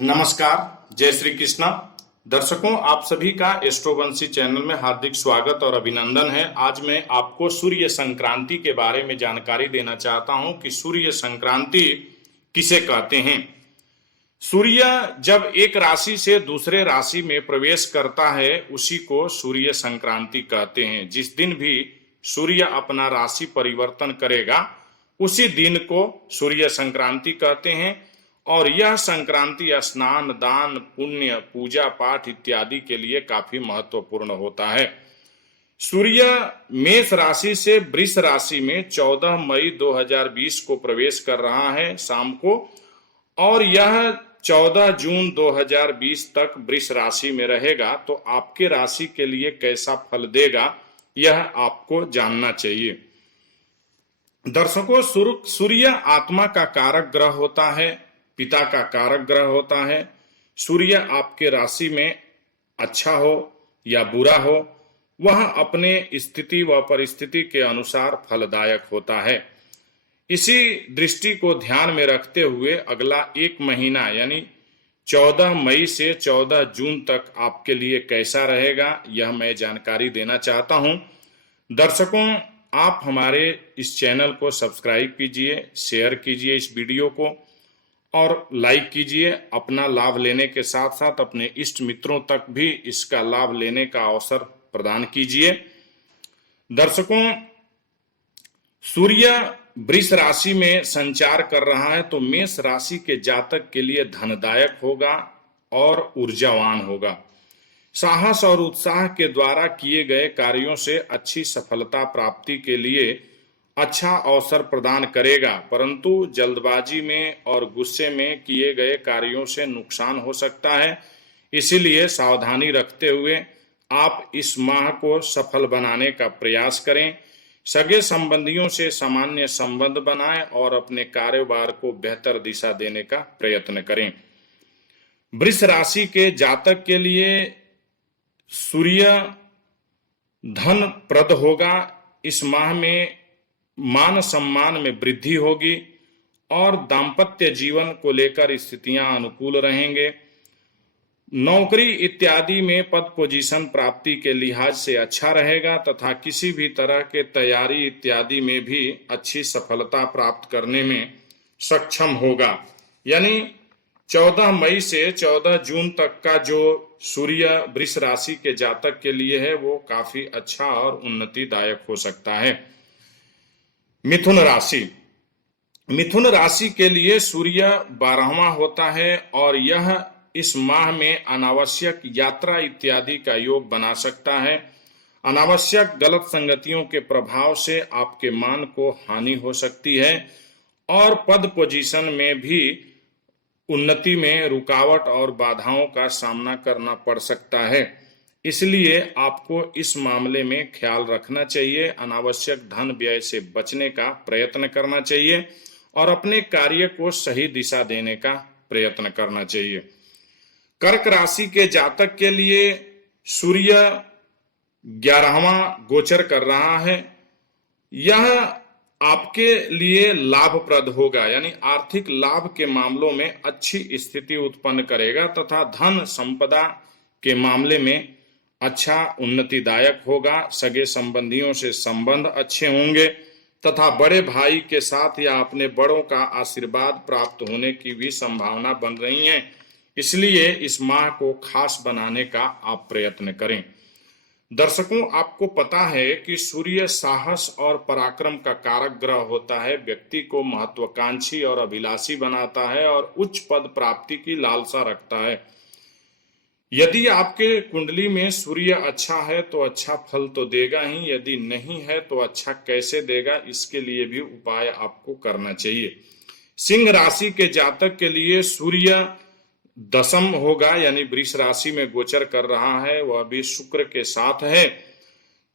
नमस्कार, जय श्री कृष्णा। दर्शकों, आप सभी का एस्ट्रोवंशी चैनल में हार्दिक स्वागत और अभिनंदन है। आज मैं आपको सूर्य संक्रांति के बारे में जानकारी देना चाहता हूं कि सूर्य संक्रांति किसे कहते हैं। सूर्य जब एक राशि से दूसरे राशि में प्रवेश करता है उसी को सूर्य संक्रांति कहते हैं। जिस दिन भी सूर्य अपना राशि परिवर्तन करेगा उसी दिन को सूर्य संक्रांति कहते हैं और यह संक्रांति स्नान, दान, पुण्य, पूजा पाठ इत्यादि के लिए काफी महत्वपूर्ण होता है। सूर्य मेष राशि से वृष राशि में 14 मई 2020 को प्रवेश कर रहा है शाम को, और यह 14 जून 2020 तक वृष राशि में रहेगा। तो आपके राशि के लिए कैसा फल देगा यह आपको जानना चाहिए। दर्शकों, सूर्य आत्मा का कारक ग्रह होता है, पिता का कारक ग्रह होता है। सूर्य आपके राशि में अच्छा हो या बुरा हो, वह अपने स्थिति व परिस्थिति के अनुसार फलदायक होता है। इसी दृष्टि को ध्यान में रखते हुए अगला एक महीना यानी 14 मई से 14 जून तक आपके लिए कैसा रहेगा यह मैं जानकारी देना चाहता हूं। दर्शकों, आप हमारे इस चैनल को सब्सक्राइब कीजिए, शेयर कीजिए इस वीडियो को और लाइक कीजिए। अपना लाभ लेने के साथ साथ अपने इष्ट मित्रों तक भी इसका लाभ लेने का अवसर प्रदान कीजिए। दर्शकों, सूर्य वृष राशि में संचार कर रहा है तो मेष राशि के जातक के लिए धनदायक होगा और ऊर्जावान होगा। साहस और उत्साह के द्वारा किए गए कार्यों से अच्छी सफलता प्राप्ति के लिए अच्छा अवसर प्रदान करेगा, परंतु जल्दबाजी में और गुस्से में किए गए कार्यों से नुकसान हो सकता है। इसीलिए सावधानी रखते हुए आप इस माह को सफल बनाने का प्रयास करें। सगे संबंधियों से सामान्य संबंध बनाएं और अपने कारोबार को बेहतर दिशा देने का प्रयत्न करें। वृष राशि के जातक के लिए सूर्य धन प्रद होगा। इस माह में मान सम्मान में वृद्धि होगी और दाम्पत्य जीवन को लेकर स्थितियां अनुकूल रहेंगे। नौकरी इत्यादि में पद पोजीशन प्राप्ति के लिहाज से अच्छा रहेगा तथा किसी भी तरह के तैयारी इत्यादि में भी अच्छी सफलता प्राप्त करने में सक्षम होगा। यानी 14 मई से 14 जून तक का जो सूर्य वृष राशि के जातक के लिए है वो काफी अच्छा और उन्नतिदायक हो सकता है। मिथुन राशि के लिए सूर्य 12वां होता है और यह इस माह में अनावश्यक यात्रा इत्यादि का योग बना सकता है। अनावश्यक गलत संगतियों के प्रभाव से आपके मान को हानि हो सकती है और पद पोजीशन में भी उन्नति में रुकावट और बाधाओं का सामना करना पड़ सकता है। इसलिए आपको इस मामले में ख्याल रखना चाहिए, अनावश्यक धन व्यय से बचने का प्रयत्न करना चाहिए और अपने कार्य को सही दिशा देने का प्रयत्न करना चाहिए। कर्क राशि के जातक के लिए सूर्य 11वां गोचर कर रहा है। यह आपके लिए लाभप्रद होगा, यानी आर्थिक लाभ के मामलों में अच्छी स्थिति उत्पन्न करेगा तथा धन संपदा के मामले में अच्छा उन्नतिदायक होगा। सगे संबंधियों से संबंध अच्छे होंगे तथा बड़े भाई के साथ या अपने बड़ों का आशीर्वाद प्राप्त होने की भी संभावना बन रही है। इसलिए इस माह को खास बनाने का आप प्रयत्न करें। दर्शकों, आपको पता है कि सूर्य साहस और पराक्रम का कारक ग्रह होता है, व्यक्ति को महत्वाकांक्षी और अभिलाषी बनाता है और उच्च पद प्राप्ति की लालसा रखता है। यदि आपके कुंडली में सूर्य अच्छा है तो अच्छा फल तो देगा ही, यदि नहीं है तो अच्छा कैसे देगा इसके लिए भी उपाय आपको करना चाहिए। सिंह राशि के जातक के लिए सूर्य 10म होगा, यानी वृष राशि में गोचर कर रहा है, वह भी शुक्र के साथ है।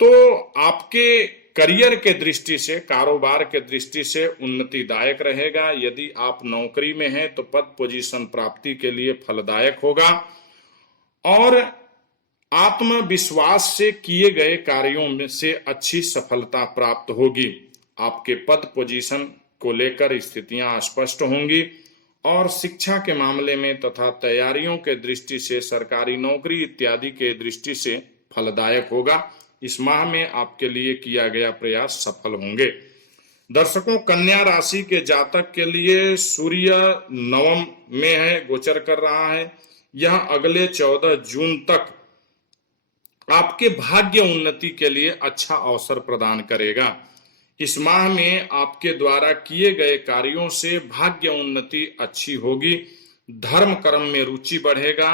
तो आपके करियर के दृष्टि से, कारोबार के दृष्टि से उन्नतिदायक रहेगा। यदि आप नौकरी में हैं तो पद पोजीशन प्राप्ति के लिए फलदायक होगा और आत्मविश्वास से किए गए कार्यों में से अच्छी सफलता प्राप्त होगी। आपके पद पोजीशन को लेकर स्थितियां स्पष्ट होंगी और शिक्षा के मामले में तथा तैयारियों के दृष्टि से, सरकारी नौकरी इत्यादि के दृष्टि से फलदायक होगा। इस माह में आपके लिए किया गया प्रयास सफल होंगे। दर्शकों, कन्या राशि के जातक के लिए सूर्य नवम में है, गोचर कर रहा है। यह अगले 14 जून तक आपके भाग्य उन्नति के लिए अच्छा अवसर प्रदान करेगा। इस माह में आपके द्वारा किए गए कार्यों से भाग्य उन्नति अच्छी होगी, धर्म कर्म में रुचि बढ़ेगा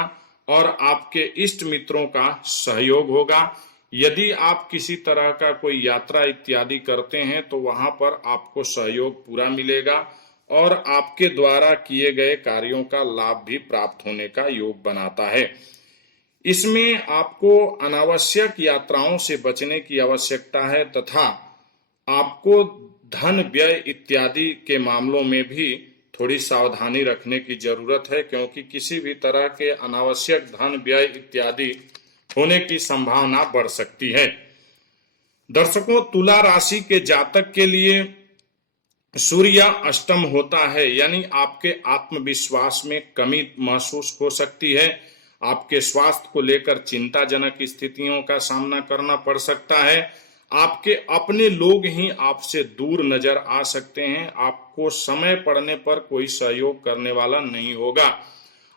और आपके इष्ट मित्रों का सहयोग होगा। यदि आप किसी तरह का कोई यात्रा इत्यादि करते हैं तो वहां पर आपको सहयोग पूरा मिलेगा और आपके द्वारा किए गए कार्यों का लाभ भी प्राप्त होने का योग बनाता है। इसमें आपको अनावश्यक यात्राओं से बचने की आवश्यकता है तथा आपको धन व्यय इत्यादि के मामलों में भी थोड़ी सावधानी रखने की जरूरत है, क्योंकि किसी भी तरह के अनावश्यक धन व्यय इत्यादि होने की संभावना बढ़ सकती है। दर्शकों, तुला राशि के जातक के लिए सूर्य अष्टम होता है, यानी आपके आत्मविश्वास में कमी महसूस हो सकती है। आपके स्वास्थ्य को लेकर चिंताजनक स्थितियों का सामना करना पड़ सकता है। आपके अपने लोग ही आपसे दूर नजर आ सकते हैं। आपको समय पड़ने पर कोई सहयोग करने वाला नहीं होगा।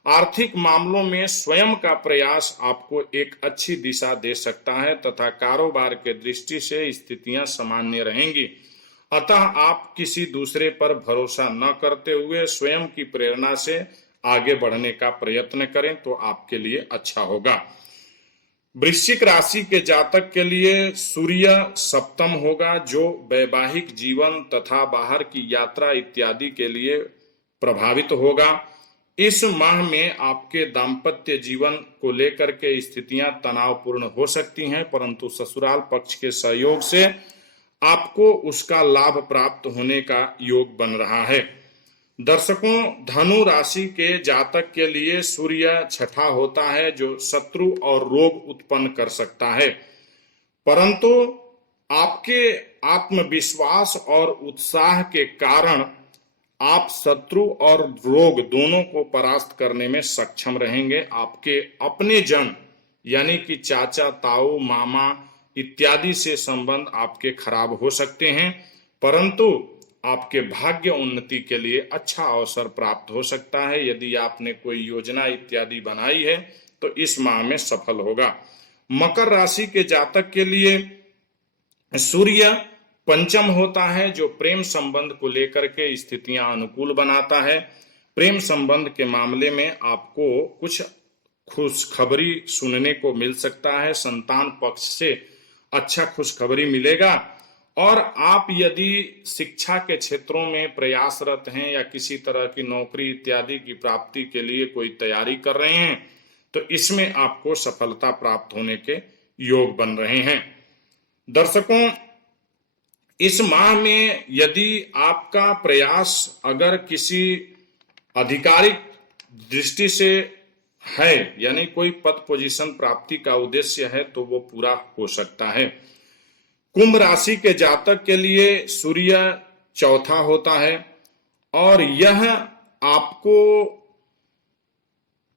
आर्थिक मामलों में स्वयं का प्रयास आपको एक अच्छी दिशा दे सकता है तथा कारोबार के दृष्टि से स्थितियां सामान्य रहेंगी। अतः आप किसी दूसरे पर भरोसा न करते हुए स्वयं की प्रेरणा से आगे बढ़ने का प्रयत्न करें तो आपके लिए अच्छा होगा। वृश्चिक राशि के जातक के लिए सूर्य सप्तम होगा, जो वैवाहिक जीवन तथा बाहर की यात्रा इत्यादि के लिए प्रभावित होगा। इस माह में आपके दाम्पत्य जीवन को लेकर के स्थितियां तनावपूर्ण हो सकती हैं, परंतु ससुराल पक्ष के सहयोग से आपको उसका लाभ प्राप्त होने का योग बन रहा है। दर्शकों, धनु राशि के जातक के लिए सूर्य छठा होता है, जो शत्रु और रोग उत्पन्न कर सकता है, परंतु आपके आत्मविश्वास और उत्साह के कारण आप शत्रु और रोग दोनों को परास्त करने में सक्षम रहेंगे। आपके अपने जन यानी कि चाचा, ताऊ, मामा इत्यादि से संबंध आपके खराब हो सकते हैं, परंतु आपके भाग्य उन्नति के लिए अच्छा अवसर प्राप्त हो सकता है। यदि आपने कोई योजना इत्यादि बनाई है तो इस माह में सफल होगा। मकर राशि के जातक के लिए सूर्य पंचम होता है, जो प्रेम संबंध को लेकर के स्थितियां अनुकूल बनाता है। प्रेम संबंध के मामले में आपको कुछ खुशखबरी सुनने को मिल सकता है। संतान पक्ष से अच्छा खुशखबरी मिलेगा और आप यदि शिक्षा के क्षेत्रों में प्रयासरत हैं या किसी तरह की नौकरी इत्यादि की प्राप्ति के लिए कोई तैयारी कर रहे हैं तो इसमें आपको सफलता प्राप्त होने के योग बन रहे हैं। दर्शकों, इस माह में यदि आपका प्रयास अगर किसी आधिकारिक दृष्टि से है, यानी कोई पद पोजीशन प्राप्ति का उद्देश्य है, तो वो पूरा हो सकता है। कुंभ राशि के जातक के लिए सूर्य चौथा होता है और यह आपको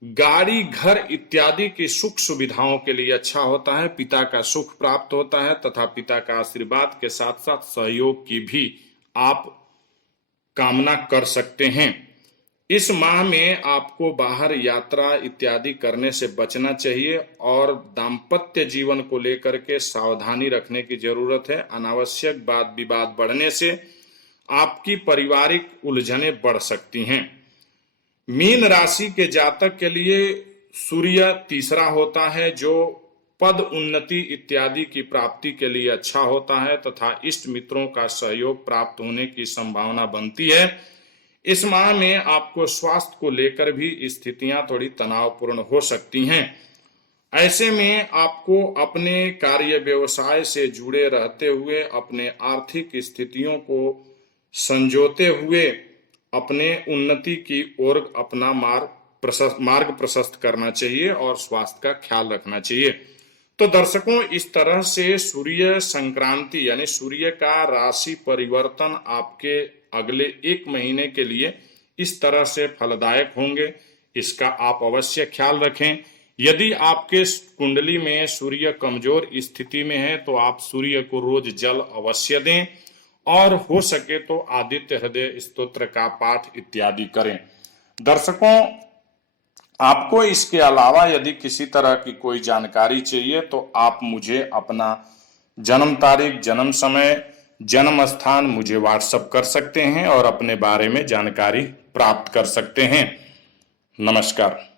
गाड़ी, घर इत्यादि की सुख सुविधाओं के लिए अच्छा होता है। पिता का सुख प्राप्त होता है तथा पिता का आशीर्वाद के साथ साथ सहयोग की भी आप कामना कर सकते हैं। इस माह में आपको बाहर यात्रा इत्यादि करने से बचना चाहिए और दाम्पत्य जीवन को लेकर के सावधानी रखने की जरूरत है। अनावश्यक वाद विवाद बढ़ने से आपकी पारिवारिक उलझनें बढ़ सकती हैं। मीन राशि के जातक के लिए सूर्य तीसरा होता है, जो पद उन्नति इत्यादि की प्राप्ति के लिए अच्छा होता है तथा इष्ट मित्रों का सहयोग प्राप्त होने की संभावना बनती है। इस माह में आपको स्वास्थ्य को लेकर भी स्थितियां थोड़ी तनावपूर्ण हो सकती हैं। ऐसे में आपको अपने कार्य व्यवसाय से जुड़े रहते हुए अपने आर्थिक स्थितियों को संजोते हुए अपने उन्नति की ओर अपना मार्ग प्रशस्त करना चाहिए और स्वास्थ्य का ख्याल रखना चाहिए। तो दर्शकों, इस तरह से सूर्य संक्रांति यानी सूर्य का राशि परिवर्तन आपके अगले एक महीने के लिए इस तरह से फलदायक होंगे, इसका आप अवश्य ख्याल रखें। यदि आपके कुंडली में सूर्य कमजोर स्थिति में है तो आप सूर्य को रोज जल अवश्य दें और हो सके तो आदित्य हृदय स्तोत्र का पाठ इत्यादि करें। दर्शकों, आपको इसके अलावा यदि किसी तरह की कोई जानकारी चाहिए तो आप मुझे अपना जन्म तारीख, जन्म समय, जन्म स्थान मुझे व्हाट्सएप कर सकते हैं और अपने बारे में जानकारी प्राप्त कर सकते हैं। नमस्कार।